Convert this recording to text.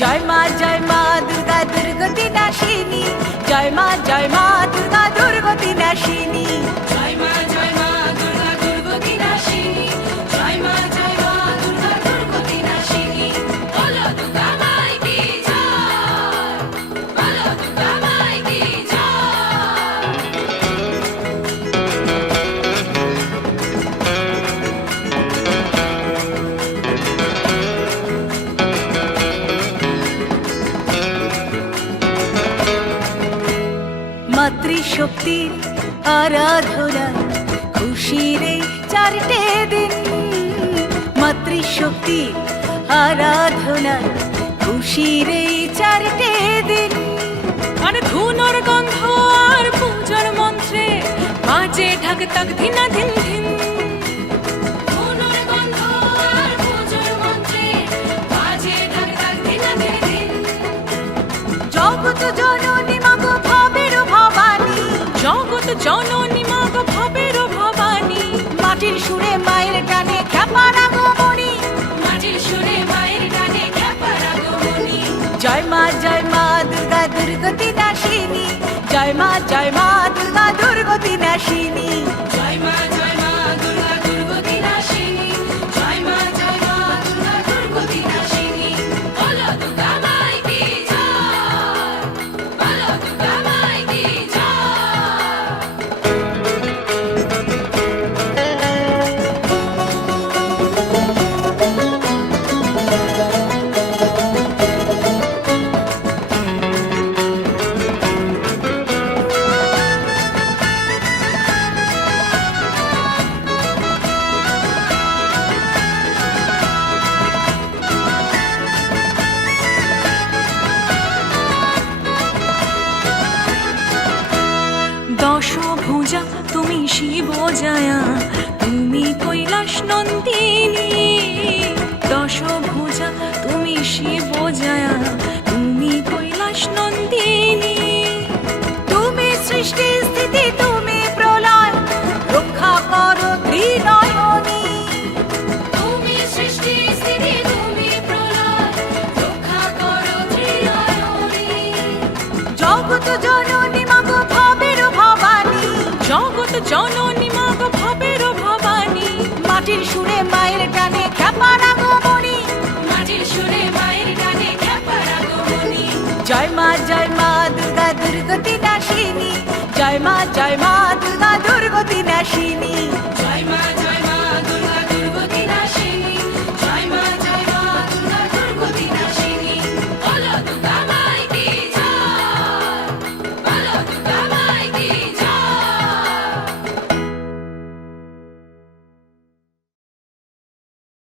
জয় মা দুর্গা দুর্গতি নাশিনী, জয় মা দুর্গা দুর্গতি নাশিনী। জয় মা দুর্গা দুর্গতি নাশিনী, জয় মা দুর্গা দুর্গতি নাশিনী। বলো দুর্গা মাই কি জয়, বলো দুর্গা মাই কি জয়। মাতৃশক্তির আরাধনা খুশির এই চারটে দিন, মাতৃশক্তির আরাধনা খুশির এই চারটে দিন। আর ধুনোর গন্ধ আর পূজার মন্ত্রে বাজে ঢাক তাক ধিনা ধিন ধিন। ধুনোর গন্ধ আর পূজার মন্ত্রে বাজে ঢাক তাক ধিনা ধিন ধিন। জগৎ জননী মাগো ভবের ভবানী, জগৎ জননী মা গো ভবের ভবানী। মাটির সুরে মায়ের টানে খ্যাপার আগমনী, মাটির সুরে মায়ের গানে খ্যাপার আগমনী। জয় মা দুর্গা দুর্গতি নাশিনী, জয় মা দুর্গা দুর্গতি নাশিনী।